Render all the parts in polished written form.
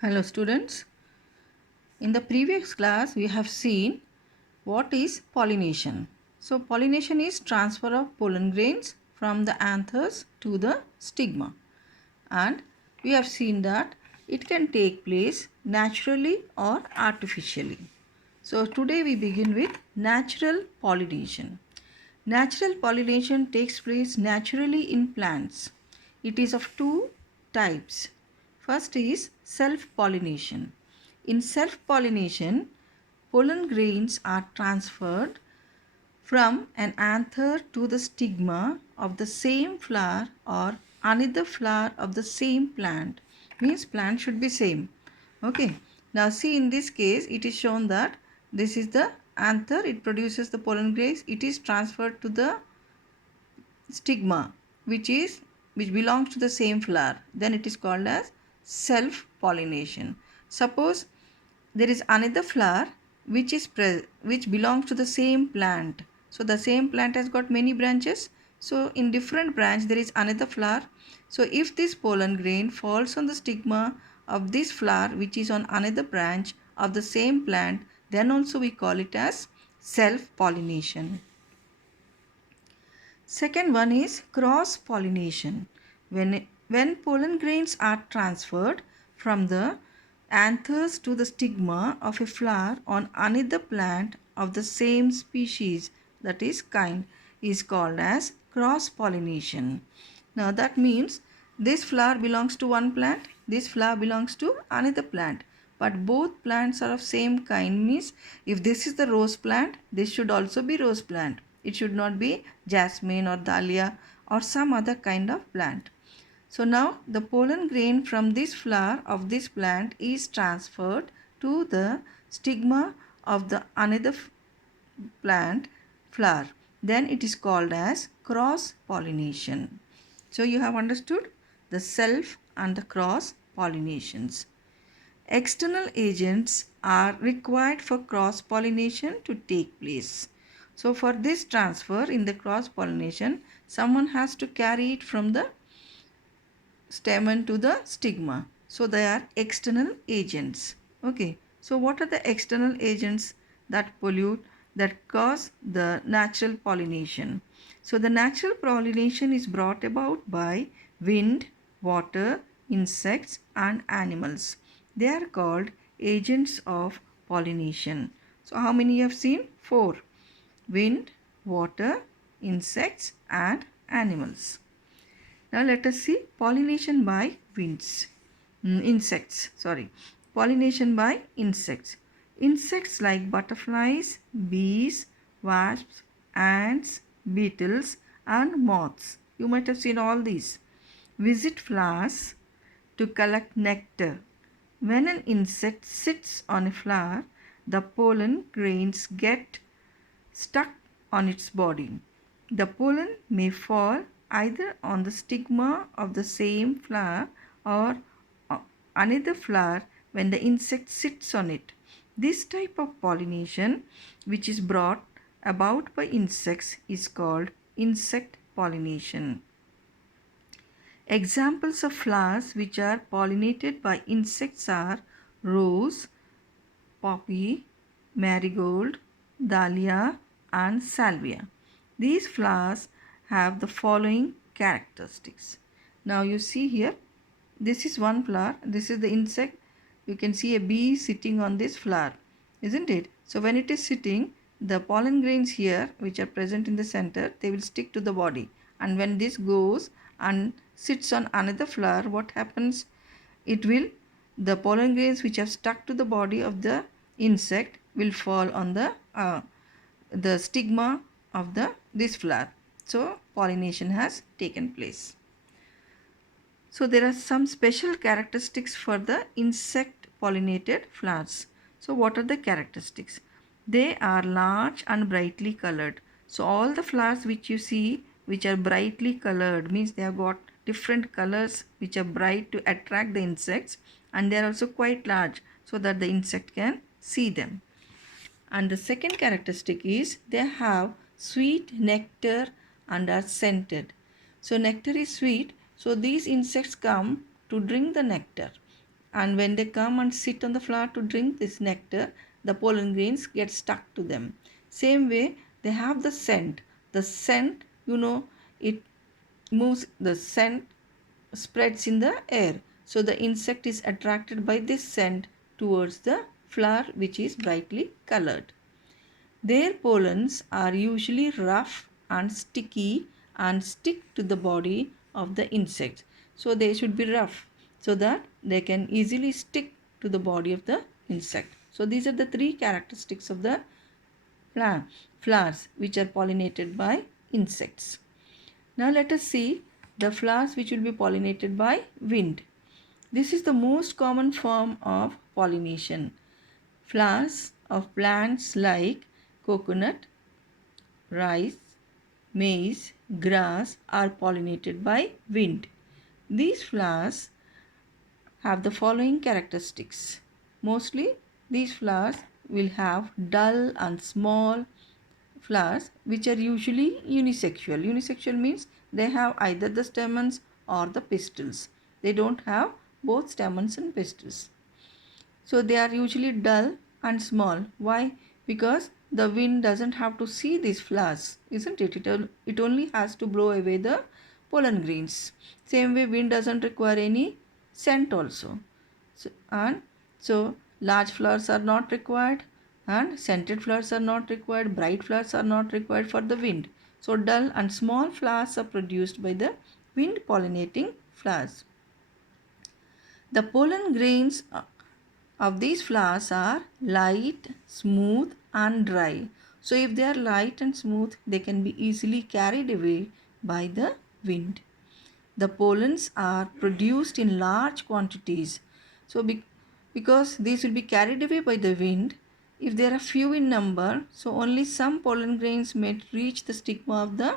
Hello students. In the previous class we have seen what is pollination. So pollination is transfer of pollen grains from the anthers to the stigma, and we have seen that it can take place naturally or artificially. So today we begin with natural pollination. Natural pollination takes place naturally in plants. It is of two types. First is self-pollination. In self-pollination, pollen grains are transferred from an anther to the stigma of the same flower or another flower of the same plant. Means plant should be same. Okay. Now see, in this case it is shown that this is the anther, it produces the pollen grains, it is transferred to the stigma which belongs to the same flower. Then it is called as self pollination. Suppose there is another flower which belongs to the same plant. So the same plant has got many branches, so in different branch there is another flower. So if this pollen grain falls on the stigma of this flower which is on another branch of the same plant, then also we call it as self pollination. Second one is cross pollination. When pollen grains are transferred from the anthers to the stigma of a flower on another plant of the same species, that is kind, is called as cross pollination. Now that means this flower belongs to one plant, this flower belongs to another plant, but both plants are of same kind. Means if this is the rose plant, this should also be rose plant. It should not be jasmine or dahlia or some other kind of plant. So now the pollen grain from this flower of this plant is transferred to the stigma of the another plant flower. Then it is called as cross pollination. So you have understood the self and the cross pollinations. External agents are required for cross pollination to take place. So for this transfer in the cross pollination, someone has to carry it from the stamen to the stigma. So they are external agents. Okay. So what are the external agents that pollute, that cause the natural pollination? So the natural pollination is brought about by wind, water, insects and animals. They are called agents of pollination. So how many you have seen? 4. Wind, water, insects and animals. Now let us see pollination by insects. Pollination by insects. Insects like butterflies, bees, wasps, ants, beetles and moths. You might have seen all these. Visit flowers to collect nectar. When an insect sits on a flower, the pollen grains get stuck on its body. The pollen may fall either on the stigma of the same flower or another flower when the insect sits on it. This type of pollination, which is brought about by insects, is called insect pollination. Examples of flowers which are pollinated by insects are rose, poppy, marigold, dahlia and salvia. These flowers have the following characteristics. Now you see here, this is one flower, this is the insect. You can see a bee sitting on this flower, isn't it? So when it is sitting, the pollen grains here which are present in the center, they will stick to the body, and when this goes and sits on another flower, what happens? It will, the pollen grains which have stuck to the body of the insect will fall on the stigma of this flower. So pollination has taken place. So there are some special characteristics for the insect pollinated flowers. So what are the characteristics? They are large and brightly colored. So all the flowers which you see which are brightly colored means they have got different colors which are bright to attract the insects, and they are also quite large so that the insect can see them. And the second characteristic is they have sweet nectar and are scented. So nectar is sweet, so these insects come to drink the nectar. and when they come and sit on the flower to drink this nectar, the pollen grains get stuck to them. Same way, they have the scent. The scent, it moves, the scent spreads in the air, so the insect is attracted by this scent towards the flower which is brightly colored. Their pollens are usually rough and sticky and stick to the body of the insect. So they should be rough so that they can easily stick to the body of the insect. So these are the three characteristics of the flowers which are pollinated by insects. Now let us see the flowers which will be pollinated by wind. This is the most common form of pollination. Flowers of plants like coconut, rice, maize, grass are pollinated by wind. These flowers have the following characteristics. Mostly these flowers will have dull and small flowers which are usually unisexual. Unisexual means they have either the stamens or the pistils. They don't have both stamens and pistils. So they are usually dull and small. Why? Because the wind doesn't have to see these flowers, isn't it? It only has to blow away the pollen grains. Same way, wind doesn't require any scent also. So large flowers are not required, and scented flowers are not required. Bright flowers are not required for the wind. So dull and small flowers are produced by the wind pollinating flowers. The pollen grains of these flowers are light, smooth and dry. So if they are light and smooth, they can be easily carried away by the wind. The pollens are produced in large quantities. So because these will be carried away by the wind, if there are few in number, so only some pollen grains may reach the stigma of the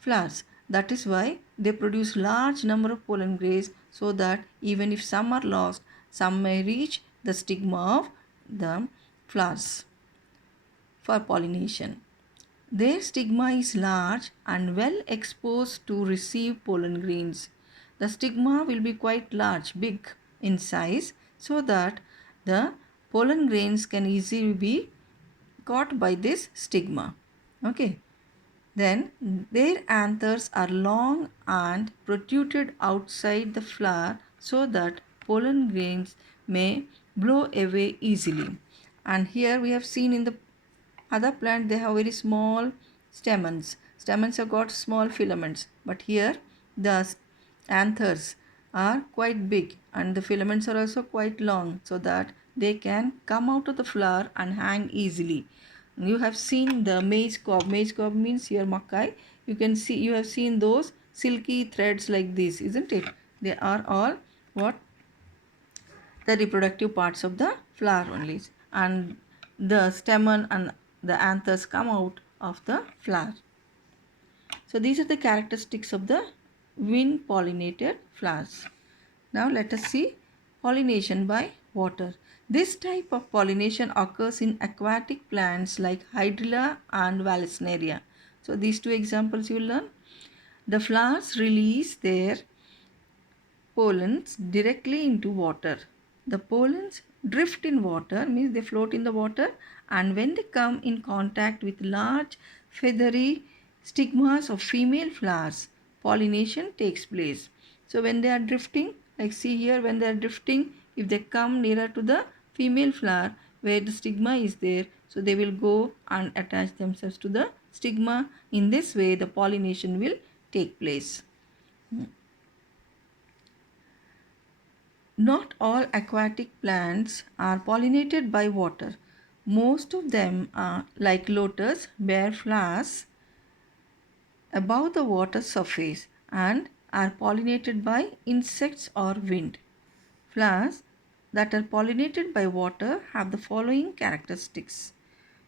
flowers. That is why they produce large number of pollen grains, so that even if some are lost, some may reach the stigma of the flowers for pollination. Their stigma is large and well exposed to receive pollen grains. The stigma will be quite large, big in size, so that the pollen grains can easily be caught by this stigma. Okay. Then their anthers are long and protruded outside the flower, so that pollen grains may blow away easily. And here we have seen in the other plant they have very small stamens. Stamens have got small filaments, but here the anthers are quite big and the filaments are also quite long, so that they can come out of the flower and hang easily. You have seen the maize cob. Maize cob means here makai. You have seen those silky threads like this, isn't it? They are all what? The reproductive parts of the flower only, and the stamen and the anthers come out of the flower. So these are the characteristics of the wind pollinated flowers. Now let us see pollination by water. This type of pollination occurs in aquatic plants like Hydrilla and Vallisneria. So these two examples you will learn. The flowers release their pollens directly into water. The pollens drift in water, means they float in the water, and when they come in contact with large feathery stigmas of female flowers, pollination takes place. So when they are drifting, like see here, when they are drifting, if they come nearer to the female flower where the stigma is there, so they will go and attach themselves to the stigma. In this way, the pollination will take place. Not all aquatic plants are pollinated by water. Most of them are, like lotus, bear flowers above the water surface and are pollinated by insects or wind. Flowers that are pollinated by water have the following characteristics.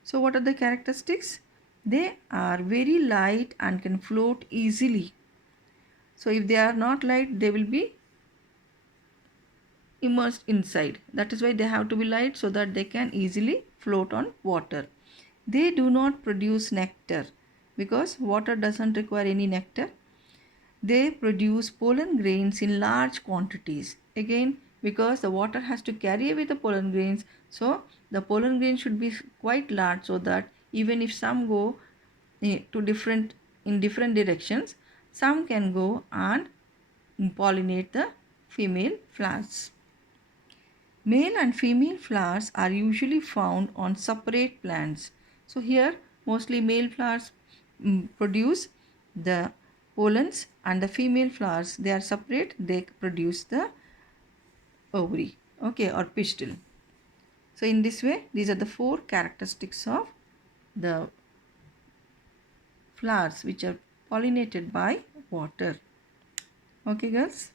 So what are the characteristics? They are very light and can float easily. So if they are not light, they will be immersed inside. That is why they have to be light, so that they can easily float on water. They do not produce nectar because water doesn't require any nectar. They produce pollen grains in large quantities. Again, because the water has to carry away the pollen grains. So the pollen grain should be quite large, so that even if some go to different in different directions, some can go and pollinate the female flowers. Male and female flowers are usually found on separate plants. So here mostly male flowers produce the pollens, and the female flowers, they are separate, they produce the ovary, okay, or pistil. So in this way, these are the four characteristics of the flowers which are pollinated by water. Okay girls.